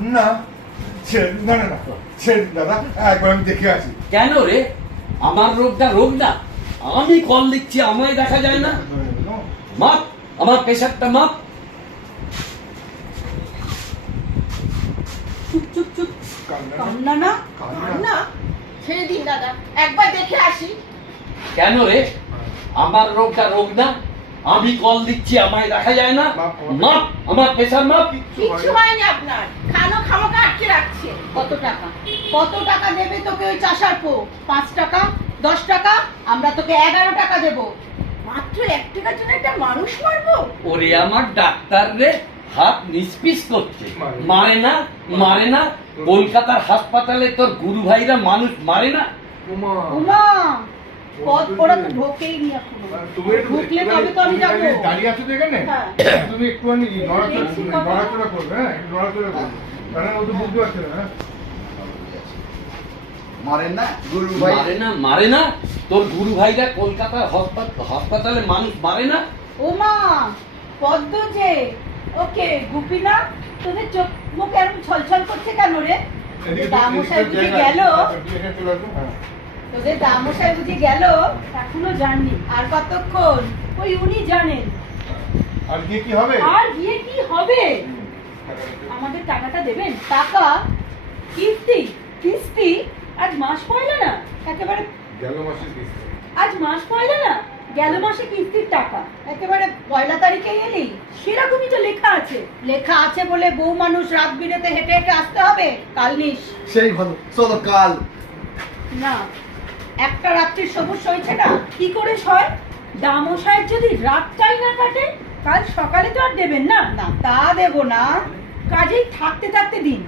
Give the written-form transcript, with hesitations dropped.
কান্না? না না না, ছেড়ে দিন দাদা, একবার আমি দেখে আসি। কেন রে? আমার রোগটা রোগ না? আমি কল দিচ্ছি, আমায় দেখা যায় না? মাপ, আমার প্রেশারটা মাপ। চুপ চুপ চুপ। কান্না না? কান্না? ছেড়ে দিন দাদা, একবার দেখে আসি। কেন রে? আমার রোগটা রোগ না? আমি কল দিচ্ছি, আমায় দেখা যায় না? মাপ, আমার প্রেশার মাপ। কিচ্ছু হয়নি আপনার, খানো খামোকা আটকে রাখছে। কত টাকা? কত টাকা দেবে তোকে ওই চাষার পো? 5 টাকা, 10 টাকা? আমরা তোকে 11 টাকা দেব। মাত্র 1 টাকার জন্য একটা মানুষ মারবো? ওরে আমার ডাক্তার রে, হাত নিষ্পিস করছে। মারে না, মারে না। কলকাতার হাসপাতালে তোর গুরু ভাইরা মানুষ মারে না? উমা, পথ পড়া তো ঢোকেই নি এখনো। ঢুকলে তবে তো আমি যাবো। দাঁড়িয়ে আছো তো এখানে? হ্যাঁ। তুমি একটুখানি নড়াচড়া করবে, হ্যাঁ, একটু নড়াচড়া করবে, কারণ ও তো বুঝতে পারছে না। হ্যাঁ, মারেন না গুরু ভাই? মারে না, মারে না। তোর গুরু ভাইরা কলকাতার হাসপাতালে মানুষ মারে না? ওমা, পদ্ম যে, ওকে গুপি না, তোদের চোখ মুখ এরকম ছলছল করছে কেন রে? এদিকে দামোসাই বুঝি গেল? এখানে চলে আসো, হ্যাঁ। তোদের দামোসাই বুঝি গেল? এখনো জাননি। আর কতক্ষণ? ওই উনি জানেন। আর গিয়ে কি হবে? আর গিয়ে কি হবে? আমাদের টাকাটা দেবেন? টাকা? কিস্তি? কিস্তি? আজ মাস পয়লা না? একেবারে গেল মাসের কিস্তি। আজ মাস পয়লা না? গেল মাসে কিস্তির টাকা একেবারে পয়লা তারিখে এলি? সেরকমই তো লেখা আছে। লেখা আছে বলে বউ মানুষ রাত বিরেতে হেঁটে হেঁটে আসতে হবে? কাল নিস। সেই ভালো, চলো কাল। না, একটা রাত্রির সবুজ হয়েছে না? কি করে সয়? দামোসাহেব যদি রাতটাই না কাটে, কাল সকালে তো আর দেবেন না? না, তা দেব না। কাজেই থাকতে থাকতে দিন।